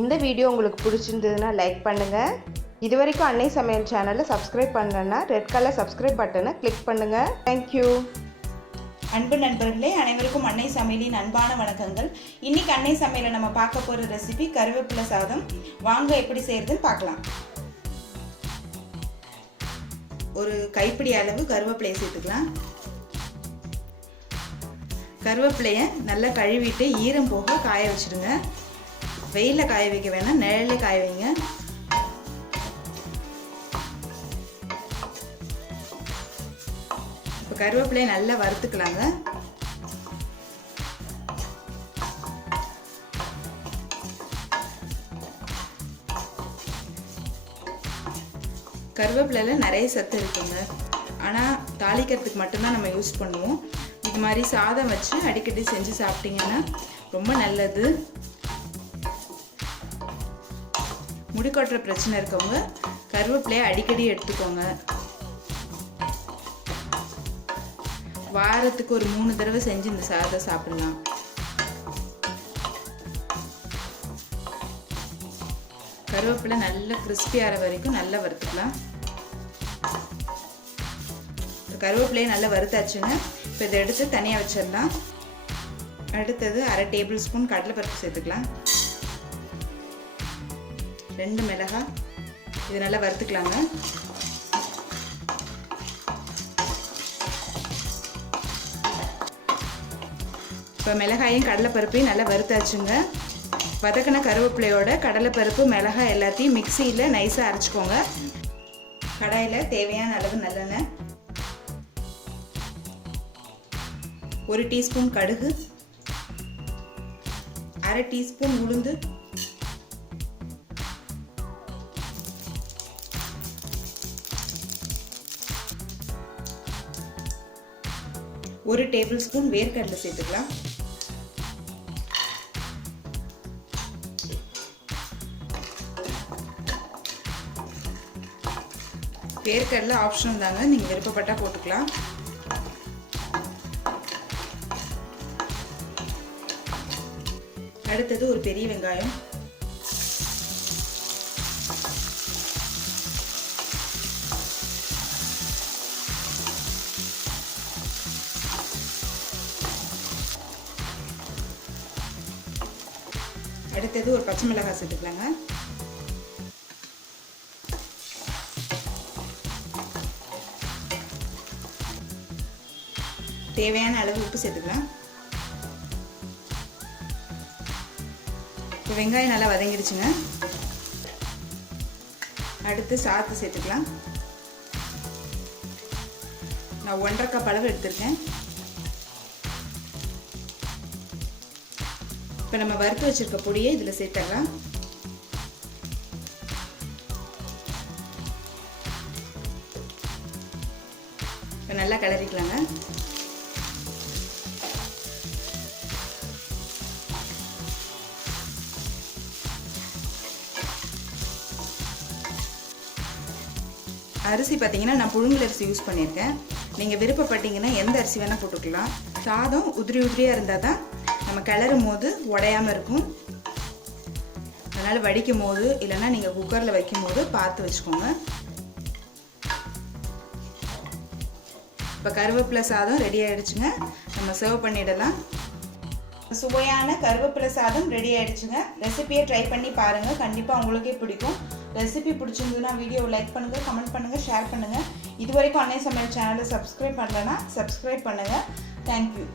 இந்த வீடியோ உங்களுக்கு பிடிச்சிருந்ததுன்னா லைக் பண்ணுங்கள். இதுவரைக்கும் அன்னை சமையல் சேனலை சப்ஸ்கிரைப் பண்ணலன்னா ரெட் கலர் சப்ஸ்கிரைப் பட்டனை கிளிக் பண்ணுங்கள். தேங்க்யூ. அன்பு நண்பர்களே, அனைவருக்கும் அன்னை சமையலின் அன்பான வணக்கங்கள். இன்னைக்கு அன்னை சமையலை நம்ம பார்க்க போகிற ரெசிபி கருவேப்பிலை சாதம். வாங்க எப்படி செய்யறதுன்னு பார்க்கலாம். ஒரு கைப்பிடி அளவு கருவேப்பிலையை சேர்த்துக்கலாம். கருவேப்பிலையை நல்லா கழுவிட்டு ஈரம் போக காய வச்சுடுங்க. வெயிலில் காய வைக்க வேணாம், நிழலில் காய வைங்க. இப்போ கருவேப்பிலையை நல்லா வறுத்துக்கலாங்க. கருவேப்பிலையில் நிறைய சத்து இருக்குங்க. ஆனால் தாளிக்கிறதுக்கு மட்டும்தான் நம்ம யூஸ் பண்ணுவோம். இது மாதிரி சாதம் வச்சு அடிக்கடி செஞ்சு சாப்பிட்டீங்கன்னா ரொம்ப நல்லது. முடி கொட்டுற பிரச்சனை இருக்கவங்க கருவேப்பிலையை அடிக்கடி எடுத்துக்கோங்க. வாரத்துக்கு ஒரு 3 தடவை செஞ்சு இந்த சாதத்தை சாப்பிடலாம். கருவேப்பிலை நல்லா கிறிஸ்பி ஆகிற வரைக்கும் நல்லா வறுத்துக்கலாம். கருவேப்பிலையை நல்லா வறுத்தாச்சுங்க. இப்போ இதை எடுத்து தனியாக வச்சிடலாம். அடுத்தது 1/2 டேபிள் ஸ்பூன் கடலைப்பருப்பு சேர்த்துக்கலாம். 2 மிளகாய், இது நல்லா வறுத்துக்கலாங்க. இப்போ மிளகாயும் கடலைப்பருப்பையும் நல்லா வறுத்தாச்சுங்க. வதக்கின கருவேப்பிலையோட கடலைப்பருப்பு மிளகாய் எல்லாத்தையும் மிக்சியில் நைஸாக அரைச்சிக்கோங்க. கடாயில் தேவையான அளவு நல்லெண்ணெய், 1 டீஸ்பூன் கடுகு, 1/2 டீஸ்பூன் உளுந்து, 1 டேபிள் ஸ்பூன் வேர்க்கடலை சேர்த்துக்கலாம். வேர்க்கடலை ஆப்ஷனல் தாங்க, நீங்கள் விருப்பப்பட்டால் போட்டுக்கலாம். அடுத்தது ஒரு பெரிய வெங்காயம், அடுத்தது ஒரு பச்சை மிளகாய் சேர்த்துக்கலாங்க. தேவையான அளவு உப்பு சேர்த்துக்கலாம். இப்போ வெங்காயம் நல்லா வதங்கிடுச்சுங்க. அடுத்து சாதத்தை சேர்த்துக்கலாம். நான் 1.5 கப் அளவு எடுத்திருக்கேன். இப்போ நம்ம வறுத்து வச்சிருக்க பொடியை இதில் சேர்த்துக்கலாம். இப்போ நல்லா கிளறிக்கலாங்க. அரிசி பார்த்தீங்கன்னா நான் புழுங்கல் அரிசி யூஸ் பண்ணியிருக்கேன். நீங்கள் விருப்பப்பட்டீங்கன்னா எந்த அரிசி வேணால் போட்டுக்கலாம். சாதம் உதிரி உதிரியாக இருந்தால் தான் நம்ம கிளறும் போது உடையாமல் இருக்கும். அதனால் வடிக்கும் போது இல்லைன்னா நீங்கள் குக்கரில் வைக்கும் போது பார்த்து வச்சுக்கோங்க. இப்போ கருவேப்பிலை சாதம் ரெடி ஆகிடுச்சுங்க. நம்ம சர்வ் பண்ணிடலாம். சுவையான கருவேப்பிலை சாதம் ரெடி ஆகிடுச்சுங்க. ரெசிபியை ட்ரை பண்ணி பாருங்கள், கண்டிப்பாக உங்களுக்கே பிடிக்கும். ரெசிபி பிடிச்சிருந்ததுன்னா வீடியோவை லைக் பண்ணுங்கள், கமெண்ட் பண்ணுங்கள், ஷேர் பண்ணுங்கள். இது வரைக்கும் அன்னை சமையல் சேனலை சப்ஸ்கிரைப் பண்ணலைன்னா சப்ஸ்கிரைப் பண்ணுங்கள். தேங்க்யூ.